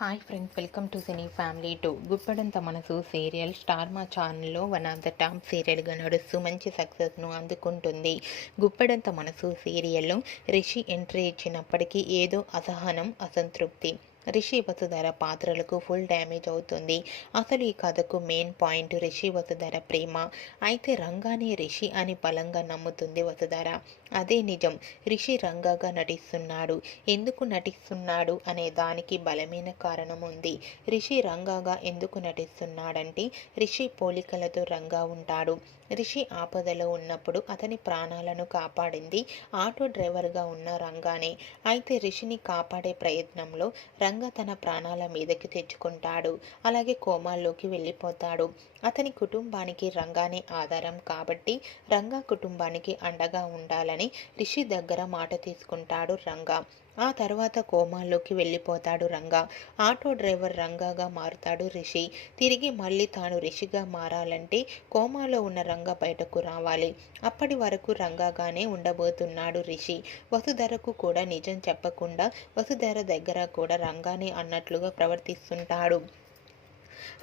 Hi friends welcome to cine family two Guppedantha Manasu serial star మా ఛానల్లో one of the top సీరియల్గా నడుస్తూ మంచి సక్సెస్ను అందుకుంటుంది. గుప్పడంత మనసు సీరియల్లో రిషి ఎంట్రీ ఇచ్చినప్పటికీ ఏదో అసహనం అసంతృప్తి. రిషి వసుధర పాత్రలకు ఫుల్ డ్యామేజ్ అవుతుంది. అసలు ఈ కథకు మెయిన్ పాయింట్ రిషి వసుధర ప్రేమ. అయితే రంగానే రిషి అని బలంగా నమ్ముతుంది వసుధర అదే నిజం. రిషి రంగాగా నటిస్తున్నాడు. ఎందుకు నటిస్తున్నాడు అనే దానికి బలమైన కారణం ఉంది. రిషి రంగాగా ఎందుకు నటిస్తున్నాడంటే రిషి పోలికలతో రంగా ఉంటాడు. రిషి ఆపదలో ఉన్నప్పుడు అతని ప్రాణాలను కాపాడింది ఆటో డ్రైవర్గా ఉన్న రంగానే. అయితే రిషిని కాపాడే ప్రయత్నంలో రంగా తన ప్రాణాల మీదకి తెచ్చుకుంటాడు. అలాగే కోమాల్లోకి వెళ్ళిపోతాడు. అతని కుటుంబానికి రంగానే ఆధారం కాబట్టి రంగా కుటుంబానికి అండగా ఉండాలని రిషి దగ్గర మాట తీసుకుంటాడు రంగా. ఆ తర్వాత కోమాల్లోకి వెళ్ళిపోతాడు రంగా. ఆటో డ్రైవర్ రంగాగా మారుతాడు రిషి. తిరిగి మళ్ళీ తాను రిషిగా మారాలంటే కోమాలో ఉన్న రంగా బయటకు రావాలి. అప్పటి వరకు రంగాగానే ఉండబోతున్నాడు రిషి. వసుధరకు కూడా నిజం చెప్పకుండా వసుధర దగ్గర కూడా రంగానే అన్నట్లుగా ప్రవర్తిస్తుంటాడు.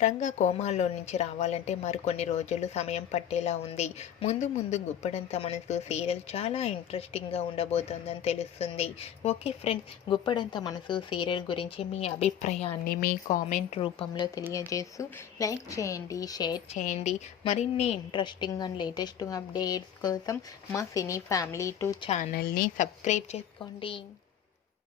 రంగా కోమాలో నుంచి రావాలంటే మరికొన్ని రోజులు సమయం పట్టేలా ఉంది. ముందు ముందు గుప్పడంత మనసు సీరియల్ చాలా ఇంట్రెస్టింగ్గా ఉండబోతోందని తెలుస్తుంది. Okay friends Guppedantha Manasu serial గురించి మీ అభిప్రాయాన్ని మీ కామెంట్ రూపంలో తెలియజేస్తూ లైక్ చేయండి షేర్ చేయండి. మరిన్ని ఇంట్రెస్టింగ్ అండ్ లేటెస్ట్ అప్డేట్స్ కోసం మా సినీ ఫ్యామిలీ టూ ఛానల్ని సబ్స్క్రైబ్ చేసుకోండి.